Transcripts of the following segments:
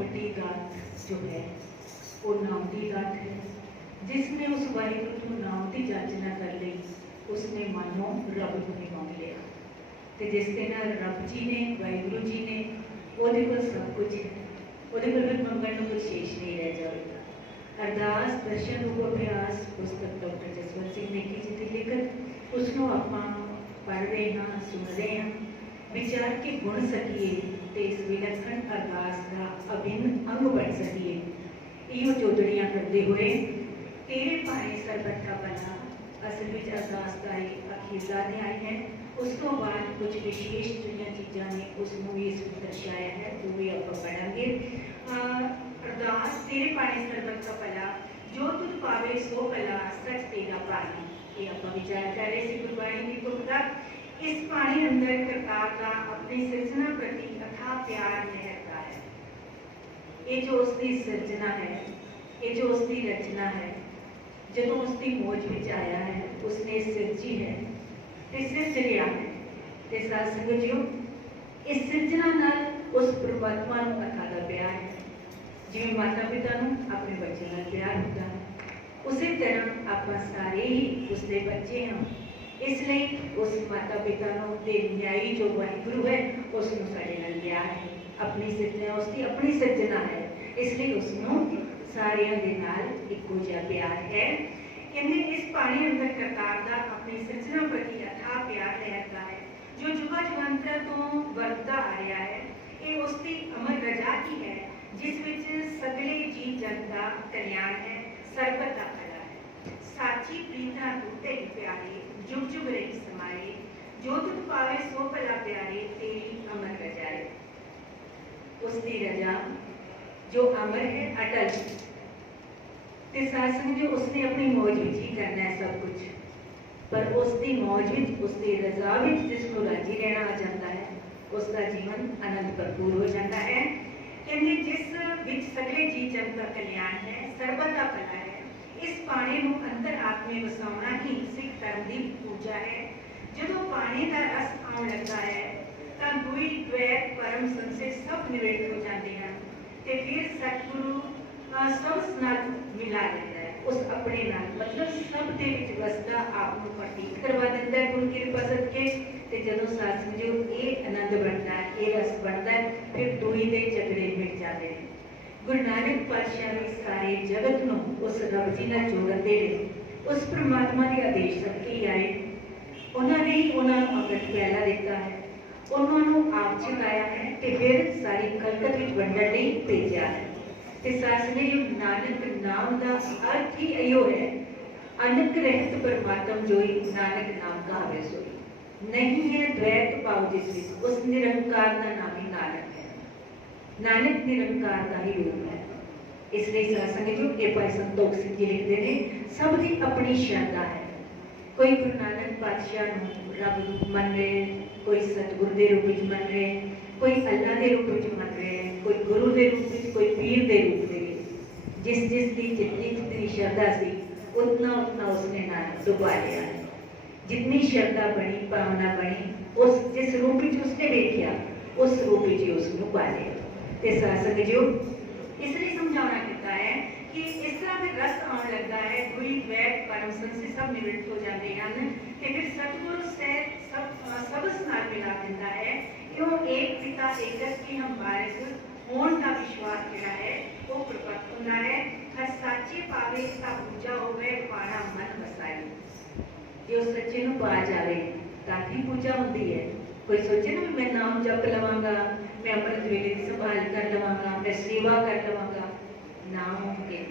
बड़ी गात जो है, वो नाम की है जिसने उस वाहिगुरु को नाम की याचना कर ली उसने मानो रब को भी मांग लिया तो जिस दिन रब जी ने, वाहिगुरु जी ने वो को सब कुछ है वो को फिर मंगने को कुछ शेष नहीं रह जाएगा। अरदास, दर्शन रूप अभ्यास, पुस्तक डॉक्टर जसवंत सिंह ने की जितनी लिखत उसको आप पढ़ रहे हैं, सुन रहे हैं, विचार के गुण सकिए इस विलक्षण अरदास का अभिन्न अंग बन सकिए इहो जोदड़ियाँ करते हुए तेरे पाए सरबत का बना असल में अरदास का ही अखीरला न्याय है उस तो बाद कुछ विशेष जुड़िया चीज़ा ने उसमें भी इसमें दर्शाया है वो भी आप पढ़ेंगे अरदास तेरे पाए सरबत का भला जो तुझ पावे सो भला सच तेरा पानी ये आप विचार कर रहे थे गुरबाणी की पुस्तक इस पानी अंदर करतार का अपने सृजना प्रति ਦੀ ਤੁਕ ਦਾ ਇਸ ਪਾਣੀ ਅੰਦਰ ਕਰਤਾਰ ਦਾ ਆਪਣੀ ਸਿਰਜਣਾ ਪ੍ਰਤੀ ਅਥਾ ਪਿਆਰ ਨਿਹਰਦਾ ਹੈ ਇਹ ਜੋ ਉਸ ਦੀ ਸਿਰਜਣਾ ਹੈ ਇਹ ਜੋ ਉਸ ਦੀ ਰਚਨਾ ਹੈ ਜਦੋਂ ਉਸ ਦੀ ਮੋਜ ਵਿੱਚ ਆਇਆ ਹੈ ਉਸਨੇ ਸਿਰਜੀ ਹੈ ਤੇ ਸਿਰਜ ਲਿਆ ਹੈ ਤੇ ਸਾਧ ਸੰਗਤ ਜੀਓ ਇਸ ਸਿਰਜਣਾ ਨਾਲ ਉਸ ਪ੍ਰਮਾਤਮਾ ਨੂੰ ਅਥਾ ਦਾ ਪਿਆਰ ਹੈ ਜਿਵੇਂ ਮਾਤਾ ਪਿਤਾ ਨੂੰ ਆਪਣੇ ਬੱਚੇ ਨਾਲ ਪਿਆਰ ਹੁੰਦਾ ਹੈ ਉਸੇ ਤਰ੍ਹਾਂ ਆਪਾਂ ਸਾਰੇ ਹੀ ਉਸਦੇ ਬੱਚੇ ਹਾਂ ਇਸ ਲਈ ਉਸ ਮਾਤਾ ਪਿਤਾ ਨੂੰ ਦੇ ਨਿਆਈ ਜੋ ਵਾਹਿਗੁਰੂ ਹੈ ਉਸ ਨੂੰ ਸਾਡੇ ਨਾਲ ਪਿਆਰ ਹੈ ਆਪਣੀ ਸਿਰਜਣਾ ਉਸ ਦੀ ਆਪਣੀ ਸਿਰਜਣਾ ਹੈ ਇਸ ਲਈ ਉਸ ਨੂੰ ਸਾਰਿਆਂ ਦੇ ਨਾਲ ਇੱਕੋ ਜਿਹਾ ਪਿਆਰ ਹੈ ਕਹਿੰਦੇ ਇਸ ਪਾਣੀ ਅੰਦਰ ਕਰਤਾਰ ਦਾ ਆਪਣੀ ਸਿਰਜਣਾ ਪ੍ਰਤੀ ਅਥਾਹ ਪਿਆਰ ਰਹਿਦਾ ਹੈ ਜੋ ਜੁਗਾ ਜੁਗੰਤਰ ਤੋਂ ਵਰਤਦਾ ਆ ਰਿਹਾ ਹੈ ਇਹ ਉਸ ਦੀ ਅਮਰ ਰਜਾ ਕੀ ਹੈ ਜਿਸ ਵਿੱਚ ਸਗਲੇ ਜੀ ਜਨਤਾ ਕਲਿਆਣ ਹੈ ਸਰਬਤ ਦਾ સાચી પ્રીતના તૂટે प्यारे, जुग जुग रही સમારે जो तुम पावे सो पला प्यारे, तेरी अमर रजाए उसकी रजा, जो अमर है, अटल ते सासन जो उसने अपनी मौज विच ही करना है सब कुछ। पर उसकी मौज विच उसकी रजा विच जिसको राज़ी रहना आ जाता है, उसका जीवन अनंत भरपूर हो जाता है। कहते जिस विच सगले जी जन का कल्याण है, सर्वदा का है। ਇਸ ਪਾਣੀ ਨੂੰ ਅੰਤਰ ਆਤਮੇ ਵਸਾਉਣਾ ਹੀ ਸਿੱਖ ਧਰਮ ਦੀ ਪੂਜਾ ਹੈ ਜਦੋਂ ਪਾਣੀ ਦਾ ਰਸ ਆਉਣ ਲੱਗਦਾ ਹੈ ਤਾਂ ਗੁਈ ਦ્વੈਤ ਪਰਮ ਸੰਸੇ ਸਭ ਨਿਵੇਦ ਹੋ ਜਾਂਦੇ ਹਨ ਤੇ ਫਿਰ ਸਤਿਗੁਰੂ ਸਭ ਨਾਲ ਮਿਲਾ ਦਿੰਦਾ ਹੈ ਉਸ ਆਪਣੇ ਨਾਲ ਮਤਲਬ ਸਭ ਦੇ ਵਿੱਚ ਵਸਦਾ ਆਪ ਨੂੰ ਪ੍ਰਤੀਤ ਕਰਵਾ ਦਿੰਦਾ ਹੈ ਗੁਰੂ ਕਿਰਪਾ ਸਦਕੇ ਤੇ ਜਦੋਂ ਸਾਧ ਸੰਜੋ ਇਹ ਆਨੰਦ ਬਣਦਾ ਹੈ ਇਹ ਰਸ ਬਣਦਾ ਹੈ ਫਿਰ ਦੋਈ ਦੇ ਝਗੜੇ ਮਿਟ ਜਾਂਦੇ ਨੇ ગુરુ નાનક પાતશાહે ਸਾਰੇ જગત ਨੂੰ ਉਸ ਰੱਬ ਜੀ ਨਾਲ ਜੋੜਦੇ ਨੇ ਉਸ ਪ੍ਰਮਾਤਮਾ ਦੇ ਆਦੇਸ਼ ਸਦਕੇ ਹੀ ਆਏ ਉਹਨਾਂ ਨੇ ਹੀ ਉਹਨਾਂ ਨੂੰ ਅੰਮ੍ਰਿਤ ਪਿਆਲਾ ਦਿੱਤਾ ਹੈ ਉਹਨਾਂ ਨੂੰ ਆਪ ਜੀ ਲਾਇਆ ਹੈ ਤੇ ਫਿਰ ਸਾਰੀ ਕਲਕਤ ਵਿੱਚ ਵੰਡਣ ਲਈ ਭੇਜਿਆ ਹੈ ਤੇ ਸਾਸ ਨੇ ਨਾਨਕ ਨਾਮ ਦਾ ਅਰਥ ਹੀ ਇਹੋ ਹੈ ਅਨਕ ਰਹਿਤ ਪਰਮਾਤਮ ਜੋਈ ਨਾਨਕ ਨਾਮ ਕਹਾਵੇ ਸੋਈ ਨਹੀਂ ਹੈ द्वैत भाव जिसमें उस निरंकार का नाम ही नानक नानक निरंकार का ही रूप है। इसलिए सत्संग जो के भाई संतोख सिंह जी लिखते हैं सब की अपनी श्रद्धा है। कोई गुरु नानक पातशाह रब रूप मन रहे कोई सतगुरु के रूप में मन रहे कोई अल्लाह के रूप में मन रहे कोई गुरु के रूप में कोई पीर के रूप में जिस जिस की जितनी जितनी श्रद्धा सी, उतना उतना उसने ना डुबा तो लिया। जितनी श्रद्धा बनी, भावना बनी, उस जिस रूप में उसने देखा उस रूप में उसने पा लिया। ਉਸਨੇ ਵੇਖਿਆ ਉਸ ਰੂਪ ਵਿੱਚ ਹੀ ਉਸ ਨੂੰ ਪਾ ਲਿਆ ਤੇ ਸਾਸਕ ਜੋ ਇਸ ਲਈ ਸਮਝਾਉਣਾ ਕੀਤਾ ਹੈ ਕਿ ਇਸ ਤਰ੍ਹਾਂ ਦੇ ਰਸ ਆਉਣ ਲੱਗਾ ਹੈ ਗੁਰੀ ਵੈਦ ਪਰਮ ਸੰਸੇ ਸਭ ਨਿਵਿਰਤ ਹੋ ਜਾਂਦੇ ਹਨ ਤੇ ਫਿਰ ਸਤਿਗੁਰੂ ਸਹਿ ਸਭ ਅਹ ਸਬਸ ਨਾਲ ਮਿਲਾ ਦਿੰਦਾ ਹੈ ਕਿਉਂ ਇੱਕ ਪਿਤਾ ਏਕਸ ਕੀ ਹਮ ਬਾਰਿਸ ਹੋਣ ਦਾ ਵਿਸ਼ਵਾਸ ਜਿਹੜਾ ਹੈ ਉਹ ਪ੍ਰਗਟ ਹੁੰਦਾ ਹੈ ਹਰ ਸਾਚੇ ਪਾਵੇ ਸਾ ਪੂਜਾ ਹੋਵੇ ਪਾਣਾ ਮਨ ਵਸਾਈ ਜੇ ਉਹ ਸੱਚੇ ਨੂੰ ਪਾ ਜਾਵੇ ਤਾਂ ਹੀ ਪੂਜਾ ਹੁੰਦੀ ਹੈ ਕੋਈ ਸੋਚੇ ਨਾ ਵੀ ਮੈਂ ਨਾਮ ਜਪ ਲਵਾਂਗਾ ਮੈਂ ਅੰਮ੍ਰਿਤ ਵੇਲੇ ਦੀ ਸੰਭਾਲ ਕਰ ਲਵਾਂਗਾ ਮੈਂ ਸੇਵਾ ਕਰ ਲਵਾਂਗਾ ਨਾ ਹੋਵੇ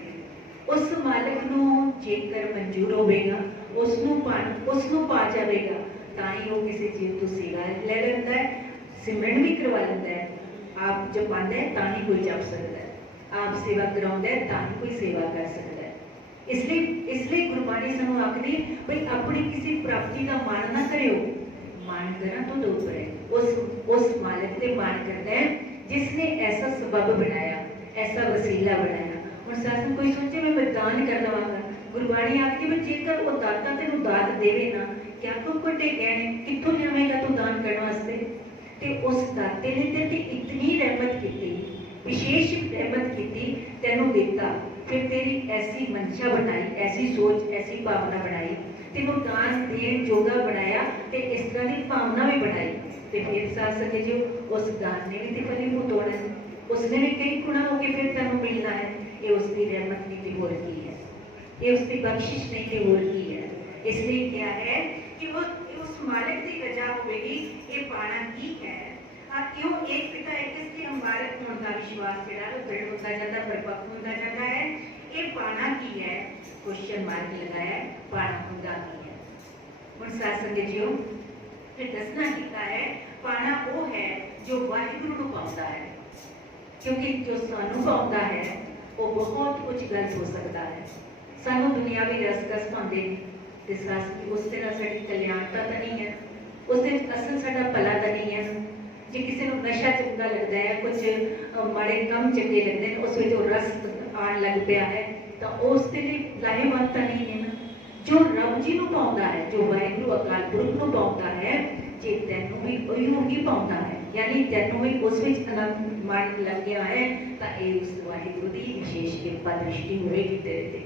ਉਸ ਮਾਲਕ ਨੂੰ ਜੇਕਰ ਮਨਜ਼ੂਰ ਹੋਵੇਗਾ ਉਸ ਨੂੰ ਪਾ ਉਸ ਨੂੰ ਪਾ ਜਾਵੇਗਾ ਤਾਂ ਹੀ ਉਹ ਕਿਸੇ ਚੀਜ਼ ਤੋਂ ਸੇਵਾ ਲੈ ਲੈਂਦਾ ਹੈ ਸਿਮਰਨ ਵੀ ਕਰਵਾ ਲੈਂਦਾ ਹੈ ਆਪ ਜਪਾਂਦਾ ਹੈ ਤਾਂ ਹੀ ਕੋਈ ਜਪ ਸਕਦਾ ਹੈ ਆਪ ਸੇਵਾ ਕਰਾਉਂਦਾ ਹੈ ਤਾਂ ਹੀ ਕੋਈ ਸੇਵਾ ਕਰ ਸਕਦਾ ਹੈ ਇਸ ਲਈ ਇਸ ਲਈ ਗੁਰਬਾਣੀ ਸਾਨੂੰ ਆਖਦੀ ਹੈ ਭਈ ਆਪਣੀ ਕਿਸੇ ਪ੍ਰਾਪਤੀ ਦਾ ਮਾਣ ਨਾ ਕਰਿਓ ਮਾਣ ਕਰਾਂ ਤੋਂ ਦੋ ਪਰੇ ਉਸ ਉਸ ਮਾਲਕ ਤੇ ਮਾਣ ਕਰਦਾ ਹੈ ਜਿਸ ਨੇ ਐਸਾ ਸਬਬ ਬਣਾਇਆ ਐਸਾ ਵਸੀਲਾ ਬਣਾਇਆ ਹੁਣ ਸਾਸਨ ਕੋਈ ਸੋਚੇ ਮੈਂ ਬਦਾਨ ਕਰ ਗੁਰਬਾਣੀ ਆਖਦੀ ਵੀ ਜੇਕਰ ਉਹ ਦਾਤਾ ਤੈਨੂੰ ਦਾਤ ਦੇਵੇ ਨਾ ਕਿਆ ਕੋ ਕੋਟੇ ਗਹਿਣੇ ਕਿੱਥੋਂ ਲਿਆਵੇਂਗਾ ਤੂੰ ਦਾਨ ਕਰਨ ਵਾਸਤੇ ਤੇ ਉਸ ਦਾਤੇ ਨੇ ਤੇ ਇਤਨੀ ਰਹਿਮਤ ਕੀਤੀ ਵਿਸ਼ੇਸ਼ ਰਹਿਮਤ ਕੀਤੀ ਤੈਨੂੰ ਦਿੱਤਾ ਫਿਰ ਤੇਰੀ ਐਸੀ ਮਨਸ਼ਾ ਬਣਾਈ ਐਸੀ ਸੋਚ ਐਸੀ ਭਾਵਨਾ ਬਣਾਈ ਤੈਨੂੰ ਦਾਨ ਦੇਣ ਜੋਗਾ ਬਣਾਇਆ ਤੇ ਇਸ ਤਰ੍ਹਾਂ ਦੀ ਭਾਵਨਾ ਵੀ ਬਣਾਈ ਤੇ ਫਿਰ ਸਾਥ ਸਕੇ ਜੋ ਉਸ ਦਾਨ ਨੇ ਵੀ ਤੇ ਫਲੀ ਭੁਗਤਣਾ ਹੈ ਉਸਨੇ ਵੀ ਕਈ ਗੁਣਾ ਹੋ ਕੇ ਫਿਰ ਤੈਨੂੰ ਮਿਲਣਾ ਹੈ ਇਹ ਉਸ ਦੀ ਰਹਿਮਤ ਨਹੀਂ ਤੇ ਹੋਰ ਕੀ ਹੈ ਇਹ ਉਸ ਦੀ ਬਖਸ਼ਿਸ਼ ਨਹੀਂ ਤੇ ਹੋਰ ਕੀ ਹੈ ਇਸ ਲਈ ਕਿਹਾ ਹੈ ਕਿ ਉਹ ਇਹ ਉਸ ਮਾਲਕ ਦੀ ਰਜਾ ਹੋਵੇਗੀ ਇਹ ਪਾਣਾ ਕੀ ਹੈ ਆ ਕਿਉਂ ਇੱਕ ਪਿਤਾ ਇੱਕ ਇਸਕੇ ਅੰਬਾਰਕ ਹੋਣ ਦਾ ਵਿਸ਼ਵਾਸ ਜਿਹੜਾ ਉਹ ਦ੍ਰਿੜ ਹੁੰਦਾ ਜਾਂਦਾ ਪਰਿਪੱਕ ਹੁੰਦਾ ਜਾਂਦਾ ਹੈ ਇਹ ਪਾਣਾ ਕੀ ਹੈ ਕੁਐਸਚਨ ਮਾਰਕ ਲਗਾਇਆ ਹੈ, ਪਾਣਾ ਹੁੰਦਾ ਕੀ ਹੈ ਹੁਣ ਸਾਧ ਸੰਗਤ ਜੀਓ ਫਿਰ ਦੱਸਣਾ ਕੀਤਾ ਹੈ ਪਾਣਾ ਉਹ ਹੈ ਜੋ ਵਾਹਿਗੁਰੂ ਨੂੰ ਪਾਉਂਦਾ ਹੈ ਕਿਉਂਕਿ ਜੋ ਸਾਨੂੰ ਪਾਉਂਦਾ ਹੈ ਉਹ ਬਹੁਤ ਕੁਝ ਗਲਤ ਹੋ ਸਕਦਾ ਹੈ ਸਾਨੂੰ ਦੁਨਿਆਵੀ ਰਸਕਸ ਪਾਉਂਦੇ ਨੇ ਤੇ ਸਾਸ ਉਸ ਦੇ ਨਾਲ ਸਾਡੀ ਕਲਿਆਣਤਾ ਤਾਂ ਨਹੀਂ ਹੈ ਉਸ ਦੇ ਵਿੱਚ ਅਸਲ ਸਾਡਾ ਭਲਾ ਤਾਂ ਨਹੀਂ ਹੈ ਜੇ ਕਿਸੇ ਨੂੰ ਨਸ਼ਾ ਚੰਗਾ ਲੱਗਦਾ ਹੈ ਕੁਝ ਅ, ਮਾੜੇ ਕੰਮ ਚੰਗੇ ਲੱਗਦੇ ਨੇ ਉਸ ਵਿੱਚ ਉਹ ਰਸ ਆਣ ਲੱਗ ਪਿਆ ਹੈ ਤਾਂ ਉਸ ਦੇ ਲਈ ਲਾਹੇਵੰਦ ਤਾਂ ਨਹੀਂ ਹੈ ਨਾ ਜੋ ਰੱਬ ਜੀ ਨੂੰ ਪਾਉਂਦਾ ਹੈ, ਜੋ ਵਾਹਿਗੁਰੂ ਅਕਾਲ ਪੁਰਖ ਨੂੰ ਪਾਉਂਦਾ ਹੈ, ਜੇ ਤੈਨੂੰ ਵੀ ਉਹਨੂੰ ਹੀ ਪਾਉਂਦਾ ਹੈ? ਯਾਨੀ ਤੈਨੂੰ ਵੀ ਉਸ ਵਿੱਚ ਆਨੰਦ ਮਾਣ ਲੱਗਿਆ ਹੈ, ਤਾਂ ਇਹ ਉਸ ਵਾਹਿਗੁਰੂ ਦੀ ਵਿਸ਼ੇਸ਼ ਕਿਰਪਾ ਦ੍ਰਿਸ਼ਟੀ ਹੋਵੇਗੀ ਤੇਰੇ ਤੇ।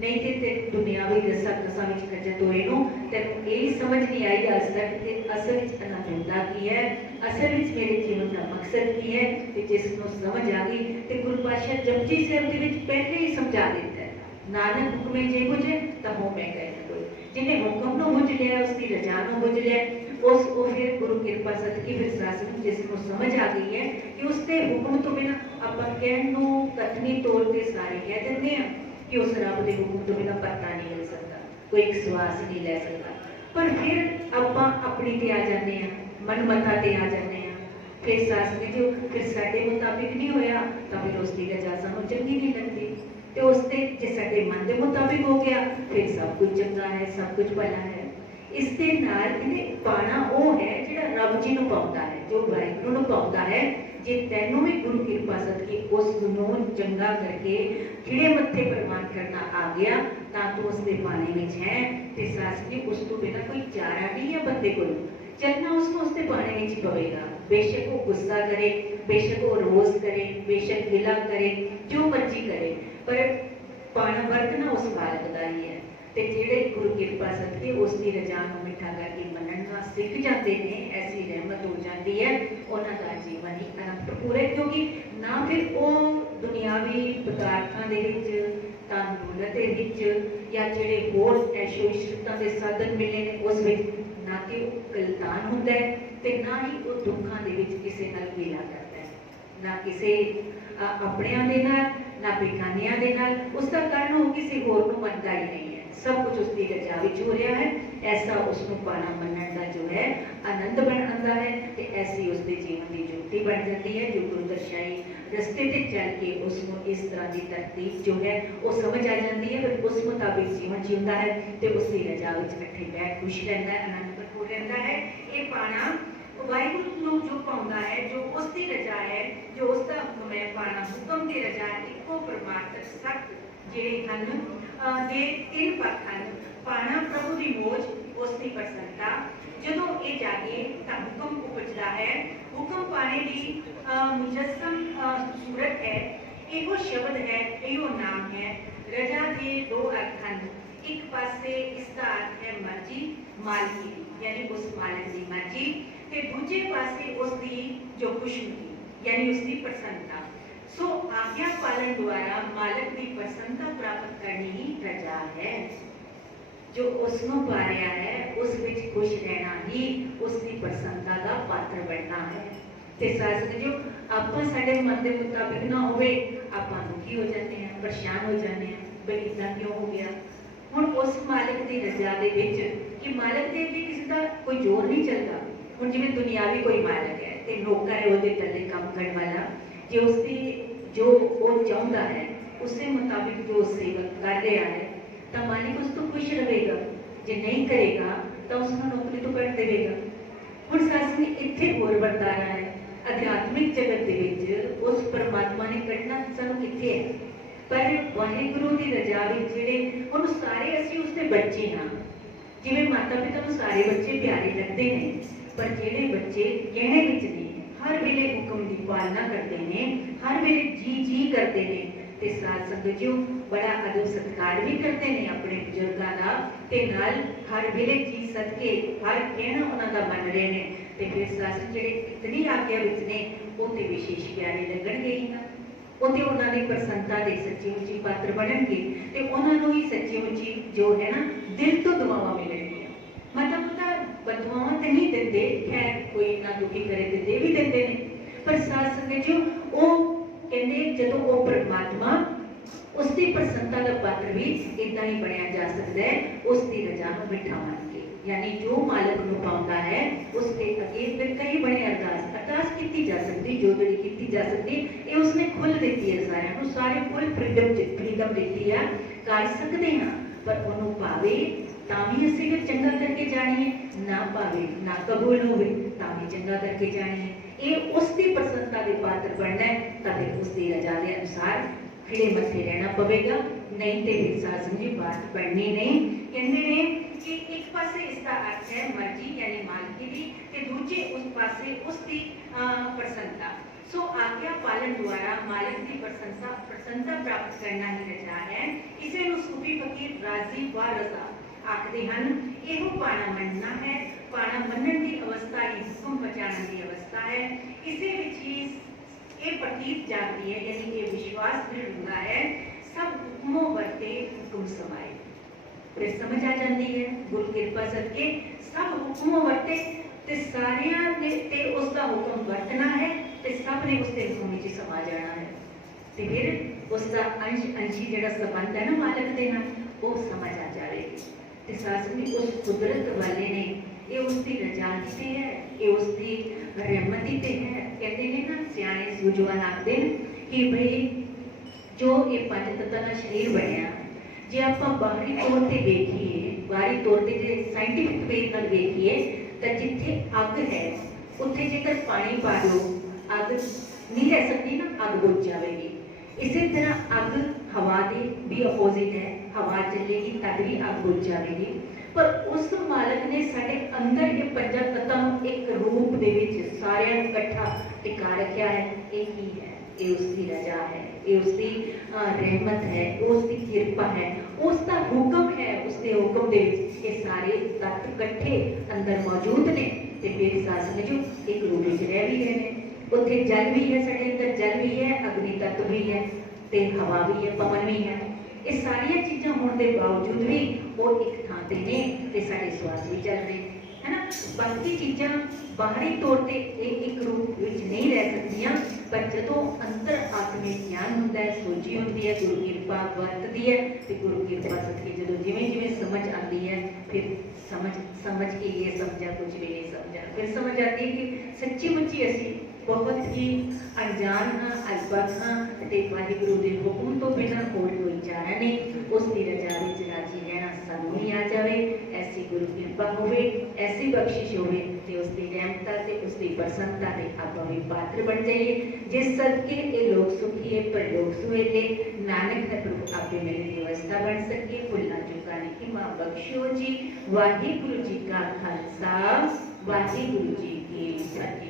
ਨਹੀਂ ਤੇ ਤੇ ਦੁਨਿਆਵੀ ਰਸਾ ਕਸਾਂ ਵਿੱਚ ਖੱਜਤ ਹੋਏ ਨੂੰ ਤੈਨੂੰ ਇਹ ਸਮਝ ਨਹੀਂ ਆਈ ਅੱਜ ਤੱਕ ਕਿ ਅਸਲ ਵਿੱਚ ਆਨੰਦ ਹੁੰਦਾ ਕੀ ਹੈ? ਅਸਲ ਵਿੱਚ ਮੇਰੇ ਜੀਵਨ ਦਾ ਮਕਸਦ ਕੀ ਹੈ? ਤੇ ਜਿਸ ਨੂੰ ਸਮਝ ਆ ਗਈ ਤੇ ਗੁਰੂ ਪਾਤਸ਼ਾਹ ਜਪਜੀ ਸਾਹਿਬ ਦੇ ਵਿੱਚ ਪਹਿਲੇ ਹੀ ਸਮਝਾ ਦਿੱਤਾ। ਹੈ ਨਾਨਕ ਹੁਕਮੇ ਜੇ ਬੁਝੇ ਤਾਂ ਹੋ ਮੈਂ ਕਹੇ ਨਾ ਕੋਈ ਜਿਹਨੇ ਹੁਕਮ ਨੂੰ ਬੁਝ ਲਿਆ ਉਸ ਦੀ ਰਜਾ ਨੂੰ ਬੁਝ ਲਿਆ ਉਸ ਉਹ ਫਿਰ ਗੁਰੂ ਕਿਰਪਾ ਸਦਕੀ ਫਿਰ ਸਾਸਨ ਜਿਸ ਨੂੰ ਸਮਝ ਆ ਗਈ ਹੈ ਕਿ ਉਸ ਦੇ ਹੁਕਮ ਤੋਂ ਬਿਨਾ ਆਪਾਂ ਕਹਿਣ ਨੂੰ ਕਥਨੀ ਤੌਰ ਤੇ ਸਾਰੇ ਕਹਿ ਦਿੰਦੇ ਆ ਕਿ ਉਸ ਰੱਬ ਦੇ ਹੁਕਮ ਤੋਂ ਬਿਨਾ ਪਤਾ ਨਹੀਂ ਲੈ ਸਕਦਾ ਕੋਈ ਇੱਕ ਸਵਾਸ ਨਹੀਂ ਲੈ ਸਕਦਾ ਪਰ ਫਿਰ ਆਪਾਂ ਆਪਣੀ ਤੇ ਆ ਜਾਂਦੇ ਆ ਮਨ ਮਤਾ ਤੇ ਆ ਜਾਂਦੇ ਆ ਫਿਰ ਸਾਸ ਨੇ ਜੋ ਫਿਰ ਸਾਡੇ ਮੁਤਾਬਿਕ ਨਹੀਂ ਹੋਇਆ ਤਾਂ ਫਿਰ ਉਸ ਦੀ ਰਜਾ ਸਾਨੂੰ ਚੰਗੀ ਨਹੀਂ ਲੱਗਦੀ ਤੇ ਉਸ ਤੇ ਜੇ ਸਾਡੇ ਮਨ ਦੇ ਮੁਤਾਬਿਕ ਹੋ ਗਿਆ ਫਿਰ ਸਭ ਕੁਝ ਚੰਗਾ ਹੈ ਸਭ ਕੁਝ ਭਲਾ ਹੈ ਇਸ ਦੇ ਨਾਲ ਇਹਨੇ ਪਾਣਾ ਉਹ ਹੈ ਜਿਹੜਾ ਰੱਬ ਜੀ ਨੂੰ ਪਾਉਂਦਾ ਹੈ ਜੋ ਵਾਹਿਗੁਰੂ ਨੂੰ ਪਾਉਂਦਾ ਹੈ ਜੇ ਤੈਨੂੰ ਵੀ ਗੁਰੂ ਕਿਰਪਾ ਸਦਕੇ ਉਸ ਨੂੰ ਚੰਗਾ ਕਰਕੇ ਖਿੜੇ ਮੱਥੇ ਪ੍ਰਮਾਨ ਕਰਨਾ ਆ ਗਿਆ ਤਾਂ ਤੂੰ ਉਸ ਦੇ ਬਾਣੇ ਵਿੱਚ ਹੈ ਤੇ ਸਾਸ ਨੇ ਉਸ ਤੋਂ ਬਿਨਾ ਕੋਈ ਚਾਰਾ ਨਹੀਂ ਹੈ ਬੰਦੇ ਕੋਲ ਚੱਲਣਾ ਉਸ ਨੂੰ ਉਸ ਦੇ ਬਾਣੇ ਵਿੱਚ ਹੀ ਪਵੇਗਾ ਬੇਸ਼ੱਕ ਉਹ ਗੁੱਸਾ ਕਰੇ ਬੇਸ਼ੱਕ ਉਹ ਰੋਜ਼ ਕਰੇ ਬੇਸ਼ੱਕ ਗਿਲਾ ਕਰੇ ਜੋ ਮਰਜ਼ੀ ਕਰੇ ਪਰ ਪਾਣਾ ਵਰਤਣਾ ਉਸ ਮਾਲਕ ਦਾ ਹੀ ਹੈ। ਤੇ ਜਿਹੜੇ ਗੁਰੂ ਕਿਰਪਾ ਸਦਕੇ ਉਸ ਦੀ ਰਜਾ ਨੂੰ ਮਿੱਠਾ ਕਰਕੇ ਮੰਨਣਾ ਸਿੱਖ ਜਾਂਦੇ ਨੇ, ਐਸੀ ਰਹਿਮਤ ਹੋ ਜਾਂਦੀ ਹੈ, ਉਹਨਾਂ ਦਾ ਜੀਵਨ ਹੀ ਅਨੰਤ ਪੂਰੇ ਕਿਉਂਕਿ ਨਾ ਫਿਰ ਉਹ ਦੁਨਿਆਵੀ ਪਦਾਰਥਾਂ ਦੇ ਵਿੱਚ, ਤਾਂ ਦੌਲਤ ਦੇ ਵਿੱਚ ਜਾਂ ਜਿਹੜੇ ਹੋਰ ਐਸ਼ੋ ਇਸ਼ਰਤਾਂ ਦੇ ਸਾਧਨ ਮਿਲੇ ਨੇ, ਉਸ ਵਿੱਚ ਨਾ ਕਿ ਉਹ ਕਲਤਾਨ ਹੁੰਦਾ ਹੈ ਤੇ ਨਾ ਹੀ ਉਹ ਦੁੱਖਾਂ ਦੇ ਵਿੱਚ ਕਿਸੇ ਨਾਲ ਗਿਲਾ ਕਰਦਾ ਹੈ। ਨਾ ਕਿਸੇ ਅ, ਆਪਣਿਆਂ ਦੇ ਨਾਲ ਨਾ ਬੇਗਾਨਿਆਂ ਦੇ ਨਾਲ ਉਸ ਦਾ ਕਾਰਨ ਉਹ ਕਿਸੇ ਹੋਰ ਨੂੰ ਮੰਨਦਾ ਹੀ ਨਹੀਂ ਹੈ ਸਭ ਕੁਝ ਉਸ ਦੀ ਰਜਾ ਵਿੱਚ ਹੋ ਰਿਹਾ ਹੈ ਐਸਾ ਉਸ ਨੂੰ ਪਾਣਾ ਮੰਨਣ ਦਾ ਜੋ ਹੈ ਆਨੰਦ ਬਣ ਆਉਂਦਾ ਹੈ ਤੇ ਐਸੀ ਉਸ ਦੇ ਜੀਵਨ ਦੀ ਜੁਗਤੀ ਬਣ ਜਾਂਦੀ ਹੈ ਜੋ ਗੁਰੂ ਦਰਸ਼ਾਈ ਰਸਤੇ ਤੇ ਚੱਲ ਕੇ ਉਸ ਨੂੰ ਇਸ ਤਰ੍ਹਾਂ ਦੀ ਤਰਤੀਬ ਜੋ ਹੈ ਉਹ ਸਮਝ ਆ ਜਾਂਦੀ ਹੈ ਫਿਰ ਉਸ ਮੁਤਾਬਿਕ ਜੀਵਨ ਜਿਉਂਦਾ ਹੈ ਤੇ ਉਸ ਦੀ ਰਜਾ ਵਿੱਚ ਇਕੱਠੇ ਬੈਠ ਖੁਸ਼ ਰਹਿੰਦਾ ਹੈ ਆਨੰਦ ਭਰਪੂਰ ਰਹਿੰਦਾ ਹੈ ਇਹ ਪਾਣਾ ਵਾਹਿਗੁਰੂ ਨੂੰ ਜੋ ਪਾਉਂਦਾ ਹੈ ਜੋ ਉਸ ਦੀ ਰਜਾ ਹੈ ਜੋ ਉਸ ਦਾ ਮੈਂ ਪਾਣਾ ਹੁਕਮ ਦੀ ਰਜਾ ਇੱਕੋ ਪਰਮਾਤਮਕ ਸਤ ਜਿਹੜੇ ਹਨ ਅਹ ਦੇ ਤਿੰਨ ਪੱਖ ਹਨ ਪਾਣਾ ਪ੍ਰਭੂ ਦੀ ਮੋਜ ਉਸ ਦੀ ਪ੍ਰਸੰਨਤਾ ਜਦੋਂ ਇਹ ਜਾਗੇ ਤਾਂ ਹੁਕਮ ਉਪਜਦਾ ਹੈ ਹੁਕਮ ਪਾਣੇ ਦੀ ਅਹ ਮੁਜੱਸਮ ਅਹ ਸੂਰਤ ਹੈ ਇਹੋ ਸ਼ਬਦ ਹੈ ਇਹੋ ਨਾਮ ਹੈ ਰਜਾ ਦੇ ਦੋ ਅਰਥ ਹਨ ਇੱਕ ਪਾਸੇ ਇਸ ਦਾ ਅਰਥ ਹੈ ਮਰਜ਼ੀ ਮਾਲਕੀ ਦੀ, ਯਾਨੀ ਉਸ ਮਾਲਕ ਦੀ ਮਰਜ਼ੀ ਤੇ ਦੂਜੇ ਪਾਸੇ ਉਸ ਦੀ ਜੋ ਖੁਸ਼ਨੁਦੀ ਯਾਨੀ ਉਸ ਦੀ ਪ੍ਰਸੰਨਤਾ ਸੋ ਆਗਿਆ ਪਾਲਣ ਦੁਆਰਾ ਮਾਲਕ ਦੀ ਪ੍ਰਸੰਨਤਾ ਪ੍ਰਾਪਤ ਕਰਨੀ ਹੀ ਰਜਾ ਹੈ ਜੋ ਉਸ ਨੂੰ ਪਾ ਰਿਹਾ ਹੈ ਉਸ ਵਿੱਚ ਖੁਸ਼ ਰਹਿਣਾ ਹੀ ਉਸ ਦੀ ਪ੍ਰਸੰਨਤਾ ਦਾ ਪਾਤਰ ਬਣਨਾ ਹੈ ਤੇ ਸਾਸ ਜੋ ਆਪਾਂ ਸਾਡੇ ਮਨ ਦੇ ਮੁਤਾਬਿਕ ਨਾ ਹੋਵੇ ਆਪਾਂ ਦੁਖੀ ਹੋ ਜਾਂਦੇ ਹਾਂ ਪਰੇਸ਼ਾਨ ਹੋ ਜਾਂਦੇ ਹਾਂ ਬਈ ਇਦਾਂ ਕਿਉਂ ਹੋ ਗਿਆ ਹੁਣ ਉਸ ਮਾਲਕ ਦੀ ਰਜ਼ਾ ਦੇ ਵਿੱਚ ਕਿ ਮਾਲਕ ਦੇ ਅੱਗੇ ਕਿਸੇ ਦਾ ਕੋਈ ਜ਼ੋਰ ਨਹੀਂ ਚੱਲਦਾ हूँ जिम्मे दुनिया भी कोई मालिक है। तो लोग है वो करने वाला। जो उसकी जो वो चाहता है उस मुताबिक जो सेवक कर रहा है। तो मालिक उस तो खुश रहेगा। जो नहीं करेगा तो उसको नौकरी तो कट देगा। हूँ सस ने इतने होर वरताया है। अध्यात्मिक जगत के उस परमात्मा ने कटना सू कि है। पर वागुरु की रजा जे हम सारे असं उसके बच्चे हाँ जिमें माता पिता तो सारे बच्चे प्यारे लगते हैं। ਪਰ ਜਿਹੜੇ ਬੱਚੇ ਕਹਿਣੇ ਵਿੱਚ ਨੇ ਹਰ ਵੇਲੇ ਹੁਕਮ ਦੀ ਪਾਲਣਾ ਕਰਦੇ ਨੇ ਹਰ ਵੇਲੇ ਜੀ ਜੀ ਕਰਦੇ ਨੇ ਤੇ ਸਾਧ ਸੰਗਤ ਜੀਓ ਬੜਾ ਅਦਬ ਸਤਿਕਾਰ ਵੀ ਕਰਦੇ ਨੇ ਆਪਣੇ ਬਜ਼ੁਰਗਾਂ ਦਾ ਤੇ ਨਾਲ ਹਰ ਵੇਲੇ ਜੀ ਸਦਕੇ ਹਰ ਕਹਿਣਾ ਉਹਨਾਂ ਦਾ ਮੰਨ ਰਹੇ ਨੇ ਤੇ ਫਿਰ ਸਾਧ ਜਿਹੜੇ ਇਤਨੀ ਆਗਿਆ ਵਿੱਚ ਨੇ ਉਹ ਤੇ ਵਿਸ਼ੇਸ਼ ਪਿਆਰੇ ਲੱਗਣਗੇ ਹੀ ਨਾ ਉਹ ਤੇ ਉਹਨਾਂ ਦੀ ਪ੍ਰਸੰਨਤਾ ਦੇ ਸੱਚੀ ਮੁੱਚੀ ਪਾਤਰ ਬਣਨਗੇ ਤੇ ਉਹਨਾਂ ਨੂੰ ਹੀ ਸੱਚੀ ਮੁੱਚੀ ਜੋ ਹੈ ਨਾ ਦਿਲ ਤੋਂ ਦੁਆਵਾਂ ਮਿਲਣਗੀਆਂ ਮਤਲਬ ਤਾਂ ਬਦਵਾਉਣ ਤੇ ਨਹੀਂ ਦਿੰਦੇ, ਖੈਰ, ਕੋਈ ਨਾ ਦੁਖੀ ਕਰੇ ਤੇ ਦੇ ਵੀ ਦਿੰਦੇ ਨੇ। ਪਰ ਸਾਧ ਸੰਗਤ ਜੀ, ਉਹ ਕਹਿੰਦੇ, ਜਦੋਂ ਉਹ ਪ੍ਰਮਾਤਮਾ ਉਸ ਦੀ ਪ੍ਰਸੰਤਾ ਦਾ ਪਾਤਰ ਵੀ ਇਦਾਂ ਹੀ ਬਣਿਆ ਜਾ ਸਕਦਾ ਹੈ ਉਸ ਦੀ ਰਜ਼ਾ ਨੂੰ ਮਿੱਠਾ ਮੰਨ ਕੇ। ਯਾਨੀ ਜੋ ਮਾਲਕ ਨੂੰ ਪਾਉਂਦਾ ਹੈ ਉਸ ਦੇ ਅਗੇ ਫਿਰ ਕਈ ਬਣੇ ਅਰਦਾਸ ਅਰਦਾਸ ਕੀਤੀ ਜਾ ਸਕਦੀ, ਜੋ ਜਿਹੜੀ ਕੀਤੀ ਜਾ ਸਕਦੀ, ਇਹ ਉਸਨੇ ਖੁੱਲ ਦਿੱਤੀ ਹੈ ਸਾਰਿਆਂ ਨੂੰ, ਸਾਰੇ ਫੁੱਲ ਫ੍ਰੀडम ਫ੍ਰੀडम ਦਿੱਤੀ ਆ। ਕਰ ਸਕਦੇ ਹਾਂ, ਪਰ ਉਹਨੂੰ ਪਾਵੇ ਤਾਂ ਵੀ ਅਸੀਂ ਫਿਰ ਚੰਗਾ ਕਰਕੇ ਜਾਣੀਏ ਨਾ ਭਾਵੇ ਨਾ ਕਬੂਲ ਹੋਵੇ ਤਾਂ ਵੀ ਚੰਗਾ ਕਰਕੇ ਜਾਣੀਏ ਇਹ ਉਸ ਦੀ ਪ੍ਰਸੰਨਤਾ ਦੇ ਪਾਤਰ ਬਣਨਾ ਹੈ ਤਾਂ ਫਿਰ ਉਸ ਦੀ ਰਜ਼ਾ ਦੇ ਅਨੁਸਾਰ ਖਿੜੇ ਮੱਥੇ ਰਹਿਣਾ ਪਵੇਗਾ ਨਹੀਂ ਤੇ ਫਿਰ ਸਾਧ ਸਮਝੀ ਬਾਤ ਬਣਨੀ ਨਹੀਂ ਕਹਿੰਦੇ ਨੇ ਕਿ ਇੱਕ ਪਾਸੇ ਇਸ ਦਾ ਅਰਥ ਹੈ ਮਰਜ਼ੀ ਯਾਨੀ ਮਾਲਕੀ ਦੀ ਤੇ ਦੂਜੇ ਉਸ ਪਾਸੇ ਉਸ ਦੀ ਅਹ, ਪ੍ਰਸੰਨਤਾ ਸੋ ਆਗਿਆ ਪਾਲਣ ਦੁਆਰਾ ਮਾਲਕ ਦੀ ਪ੍ਰਸ਼ੰਸਾ ਪ੍ਰਸੰਨਤਾ ਪ੍ਰਾਪਤ ਕਰਨਾ ਹੀ ਰਜਾ ਹੈ ਇਸੇ ਨੂੰ ਸੂਫੀ ਫਕੀਰ ਰਾਜ਼ੀ ਵਾ ਰਜ਼ਾ ਆਖਦੇ ਹਨ ਇਹੋ ਪਾਣਾ ਮੰਨਣਾ ਹੈ ਪਾਣਾ ਮੰਨਣ ਦੀ ਅਵਸਥਾ ਹੀ ਹੁਕਮ ਬਚਾਉਣ ਦੀ ਅਵਸਥਾ ਹੈ ਇਸੇ ਵਿੱਚ ਹੀ ਇਹ ਪ੍ਰਤੀਤ ਜਾਂਦੀ ਹੈ ਯਾਨੀ ਇਹ ਵਿਸ਼ਵਾਸ ਦ੍ਰਿੜ ਹੁੰਦਾ ਹੈ ਸਭ ਹੁਕਮੋਂ ਵਰਤੇ ਹੁਕਮ ਸਮਾਏ ਫਿਰ ਸਮਝ ਆ ਜਾਂਦੀ ਹੈ ਗੁਰੂ ਕਿਰਪਾ ਸਦਕੇ ਸਭ ਹੁਕਮੋਂ ਵਰਤੇ ਤੇ ਸਾਰਿਆਂ ਨੇ ਤੇ ਉਸ ਦਾ ਹੁਕਮ ਵਰਤਣਾ ਹੈ ਤੇ ਸਭ ਨੇ ਉਸ ਦੇ ਹੁਕਮ ਵਿੱਚ ਸਮਾ ਜਾਣਾ ਹੈ ਤੇ ਫਿਰ ਉਸ ਦਾ ਅੰਸ਼ ਅੰਸ਼ੀ ਜਿਹੜਾ ਸੰਬੰਧ ਹੈ ਨਾ ਮਾਲਕ ਦੇ ਨਾਲ ਉਹ ਸਮਝ ਆ ਜਾਵੇਗੀ ਤੇ ਸਾਸਨੀ ਉਸ ਕੁਦਰਤ ਵਾਲੇ ਨੇ ਇਹ ਉਸ ਦੀ ਰਜ਼ਾ ਤੇ ਹੈ ਇਹ ਉਸ ਦੀ ਰਹਿਮਤੀ ਤੇ ਹੈ ਕਹਿੰਦੇ ਨੇ ਨਾ ਸਿਆਣੇ ਸੂਝਵਾਨ ਆਖਦੇ ਨੇ ਕਿ ਭਈ ਜੋ ਇਹ ਪੰਜ ਤੱਤਾਂ ਦਾ ਸਰੀਰ ਬਣਿਆ ਜੇ ਆਪਾਂ ਬਾਹਰੀ ਤੌਰ ਤੇ ਵੇਖੀਏ ਬਾਹਰੀ ਤੌਰ ਤੇ ਜੇ ਸਾਇੰਟਿਫਿਕ ਵੇ ਨਾਲ ਵੇਖੀਏ ਤਾਂ ਜਿੱਥੇ ਅੱਗ ਹੈ ਉੱਥੇ ਜੇਕਰ ਪਾਣੀ ਪਾ ਦਿਓ ਅੱਗ ਨਹੀਂ ਰਹਿ ਸਕਦੀ ਨਾ ਅੱਗ ਬੁਝ ਜਾਵੇਗੀ ਇਸੇ ਤਰ੍ਹਾਂ ਅੱਗ ਹਵਾ ਦੀ ਵੀ ਆਪੋਜ਼ਿਟ ਹੈ ਹਵਾ ਚੱਲੇਗੀ ਤਦ ਵੀ ਅੱਗ ਬੁਝ ਜਾਵੇਗੀ ਪਰ ਉਸ ਮਾਲਕ ਨੇ ਸਾਡੇ ਅੰਦਰ ਇਹ ਪੰਜਾਂ ਤੱਤਾਂ ਨੂੰ ਇੱਕ ਰੂਪ ਦੇ ਵਿੱਚ ਸਾਰਿਆਂ ਨੂੰ ਇਕੱਠਾ ਟਿਕਾ ਰੱਖਿਆ ਹੈ ਇਹ ਕੀ ਹੈ ਇਹ ਉਸ ਦੀ ਰਜ਼ਾ ਹੈ ਇਹ ਉਸ ਦੀ ਅਹ, ਰਹਿਮਤ ਹੈ ਉਸ ਦੀ ਕਿਰਪਾ ਹੈ ਉਸ ਦਾ ਹੁਕਮ ਹੈ ਉਸ ਦੇ ਹੁਕਮ ਦੇ ਵਿੱਚ ਇਹ ਸਾਰੇ ਤੱਤ ਇਕੱਠੇ ਅੰਦਰ ਮੌਜੂਦ ਨੇ ਤੇ ਫਿਰ ਸਾਸ ਨੇ ਜੋ ਇੱਕ ਰੂਪ ਵਿੱਚ ਰਹਿ ਵੀ ਰਹੇ ਨੇ ਉੱਥੇ ਜਲ ਵੀ ਹੈ ਸਾਡੇ ਅੰਦਰ ਜਲ ਵੀ ਹੈ ਅਗਨੀ ਤੱਤ ਵੀ ਹੈ ਤੇ ਹਵਾ ਵੀ ਹੈ ਪਵਨ ਵੀ ਹੈ ਇਹ ਸਾਰੀਆਂ ਚੀਜ਼ਾਂ ਹੋਣ ਦੇ ਬਾਵਜੂਦ ਵੀ ਉਹ ਇੱਕ ਥਾਂ ਤੇ ਨੇ ਤੇ ਸਾਡੇ ਸਵਾਸ ਵੀ ਚੱਲ ਰਹੇ। ਨੇ ਹੈਨਾ? ਬਾਕੀ ਚੀਜ਼ਾਂ ਬਾਹਰੀ ਤੌਰ ਤੇ ਇਹ ਇੱਕ ਰੂਪ ਵਿੱਚ ਨਹੀਂ ਰਹਿ ਸਕਦੀਆਂ, ਪਰ ਜਦੋਂ ਅੰਦਰ ਆਤਮਿਕ ਗਿਆਨ ਹੁੰਦਾ ਹੈ ਸੋਚੀ ਹੁੰਦੀ ਹੈ, ਗੁਰੂ ਕਿਰਪਾ ਵਰਤਦੀ ਹੈ ਤੇ ਗੁਰੂ ਕਿਰਪਾ ਸਦਕੇ ਜਦੋਂ ਜਿਵੇਂ ਜਿਵੇਂ ਸਮਝ ਆਉਂਦੀ ਹੈ, ਫਿਰ ਸਮਝ ਸਮਝ ਕੇ ਇਹ ਸਮਝਾ, ਕੁਝ ਵੀ ਨਹੀਂ ਸਮਝਾ। ਫਿਰ ਸਮਝ ਆਉਂਦੀ ਹੈ ਕਿ ਸੱਚੀ ਮੁੱਚੀ ਅਸੀਂ ਬਹੁਤ ਹੀ ਅਣਜਾਣ ਹਾਂ ਅਲਪਤ ਹਾਂ ਤੇ ਵਾਹਿਗੁਰੂ ਉਸ ਦੀ ਰਜ਼ਾ ਵਿੱਚ ਰਾਜੀ ਰਹਿਣਾ ਸਾਨੂੰ ਹੀ ਆ ਜਾਵੇ ਐਸੀ ਗੁਰੂ ਕਿਰਪਾ ਹੋਵੇ ਐਸੀ ਬਖਸ਼ਿਸ਼ ਹੋਵੇ ਤੇ ਉਸ ਦੀ ਰਹਿਮਤਾਂ ਤੇ ਉਸ ਦੀ ਪ੍ਰਸੰਨਤਾ ਦੇ ਆਪਾਂ ਵੀ ਪਾਤਰ ਬਣ ਜਾਈਏ ਜਿਸ ਸਦਕੇ ਇਹ ਲੋਕ ਸੁਖੀਏ ਪਰ ਲੋਕ ਸੁਹੇਲੇ ਨਾਨਕ ਹੈ ਪ੍ਰਭੂ ਆਪੇ ਮੇਰੇ ਦੀ ਅਵਸਥਾ ਬਣ ਸਕੇ ਫੁੱਲਾਂ ਚੁਕਾਣੇ ਕੀ ਮਾਂ ਬਖਸ਼ਿਓ ਜੀ ਵਾਹਿਗੁਰੂ ਜੀ ਕਾ ਖਾਲਸਾ ਵਾਹਿਗੁਰੂ ਜੀ ਕੀ ਫਤਿਹ